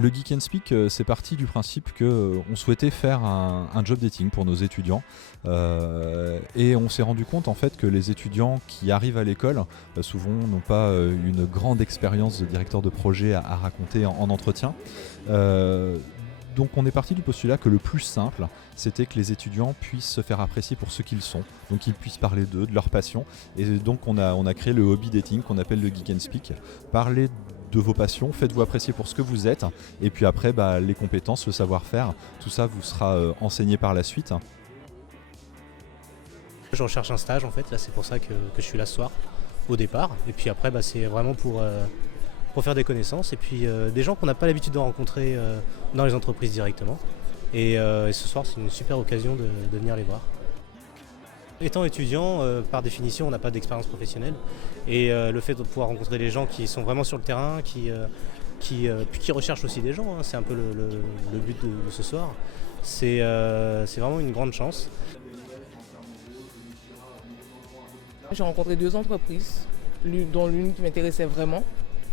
Le Geek and Speak, c'est parti du principe qu'on souhaitait faire un job dating pour nos étudiants. Et on s'est rendu compte en fait que les étudiants qui arrivent à l'école, souvent n'ont pas une grande expérience de directeur de projet à raconter en entretien. Donc on est parti du postulat que le plus simple, c'était que les étudiants puissent se faire apprécier pour ce qu'ils sont, donc qu'ils puissent parler d'eux, de leur passion. Et donc on a créé le hobby dating qu'on appelle le Geek and Speak. Parlez de vos passions, faites-vous apprécier pour ce que vous êtes, et puis après les compétences, le savoir-faire, tout ça vous sera enseigné par la suite. Je recherche un stage en fait, là c'est pour ça que je suis là ce soir au départ, et puis après c'est vraiment pour faire des connaissances et puis des gens qu'on n'a pas l'habitude de rencontrer dans les entreprises directement. Et ce soir c'est une super occasion de venir les voir. Étant étudiant, par définition on n'a pas d'expérience professionnelle et le fait de pouvoir rencontrer des gens qui sont vraiment sur le terrain, puis qui recherchent aussi des gens, hein, c'est un peu le but de ce soir, c'est vraiment une grande chance. J'ai rencontré 2 entreprises, dont l'une qui m'intéressait vraiment,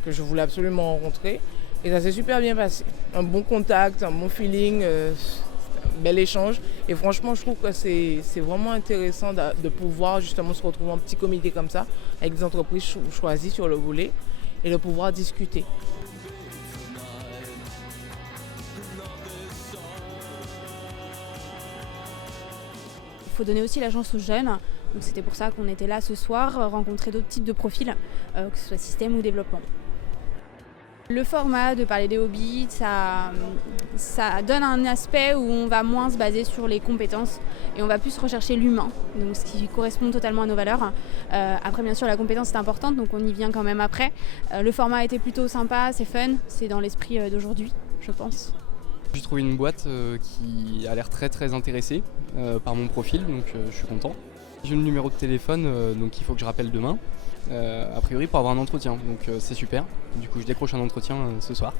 que je voulais absolument rencontrer. Et ça s'est super bien passé. Un bon contact, un bon feeling, un bel échange. Et franchement, je trouve que c'est vraiment intéressant de pouvoir justement se retrouver en petit comité comme ça, avec des entreprises choisies sur le volet, et de pouvoir discuter. Il faut donner aussi la chance aux jeunes. Donc c'était pour ça qu'on était là ce soir, rencontrer d'autres types de profils, que ce soit système ou développement. Le format de parler des hobbies, ça donne un aspect où on va moins se baser sur les compétences et on va plus rechercher l'humain, donc ce qui correspond totalement à nos valeurs. Après bien sûr la compétence est importante, donc on y vient quand même après. Le format a été plutôt sympa, c'est fun, c'est dans l'esprit d'aujourd'hui, je pense. J'ai trouvé une boîte qui a l'air très très intéressée par mon profil, donc je suis content. J'ai le numéro de téléphone, donc il faut que je rappelle demain, a priori pour avoir un entretien, donc c'est super. Du coup je décroche un entretien ce soir.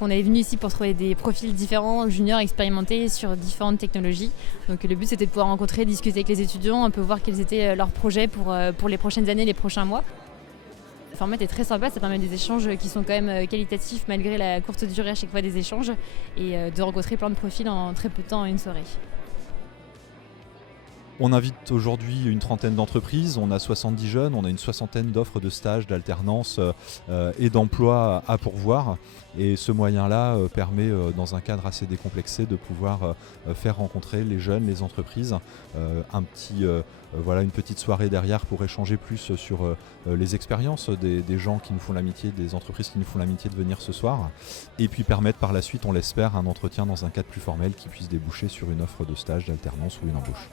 On est venu ici pour trouver des profils différents, juniors, expérimentés sur différentes technologies. Donc le but c'était de pouvoir rencontrer, discuter avec les étudiants, un peu voir quels étaient leurs projets pour les prochaines années, les prochains mois. Le format est très sympa, ça permet des échanges qui sont quand même qualitatifs malgré la courte durée à chaque fois des échanges et de rencontrer plein de profils en très peu de temps en une soirée. On invite aujourd'hui une trentaine d'entreprises, on a 70 jeunes, on a une soixantaine d'offres de stages, d'alternance et d'emploi à pourvoir. Et ce moyen-là permet, dans un cadre assez décomplexé, de pouvoir faire rencontrer les jeunes, les entreprises. Une petite soirée derrière pour échanger plus sur les expériences des gens qui nous font l'amitié, des entreprises qui nous font l'amitié de venir ce soir. Et puis permettre par la suite, on l'espère, un entretien dans un cadre plus formel qui puisse déboucher sur une offre de stage, d'alternance ou une embauche.